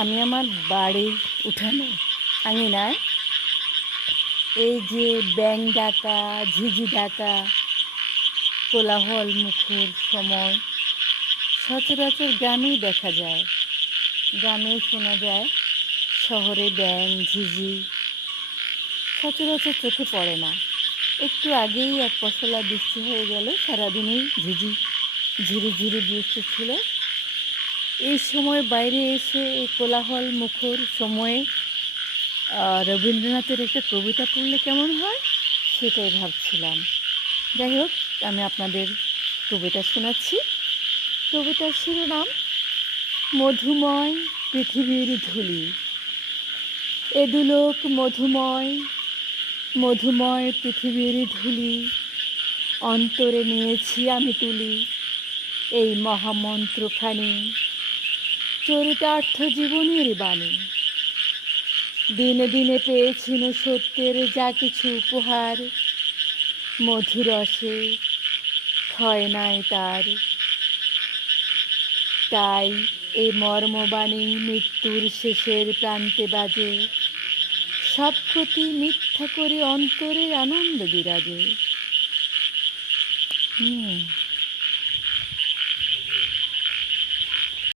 আমি আমার বাড়ির উঠানে আঙিনায় এই যে ব্যাঙ ডাকা, ঝিঝি ডাকা, কোলাহল মুখর সময় সচরাচর গ্রামেই দেখা যায়, গ্রামেও শোনা যায়। শহরে ব্যাঙ ঝিঝি সচরাচর চোখে পড়ে না। একটু আগেই এক পশলা বৃষ্টি হয়ে গেল, সারাদিনই ঝিঝি ঝিরি ঝিরি বৃষ্টি ছিল। এই সময় বাইরে এসে এই কোলাহল মুখর সময়ে রবীন্দ্রনাথের একটা কবিতা পড়লে কেমন হয় সেটাই ভাবছিলাম। যাই হোক, আমি আপনাদের কবিতা শোনাচ্ছি। কবিতার শিরোনাম মধুময় পৃথিবীর ধূলি। এ দুলোক মধুময়, মধুময় পৃথিবীর ধূলি, অন্তরে নিয়েছি আমি তুলি এই মহামন্ত্রখানি, চরিতার্থ জীবনের বাণী। দিনে দিনে পেয়েছিল সত্যের যা কিছু উপহার, মধুরসে ক্ষয় নাই তার। তাই এই মর্মবাণী মৃত্যুর শেষের প্রান্তে বাজে, সব ক্ষতি মিথ্যা করে অন্তরে আনন্দ বিরাজে।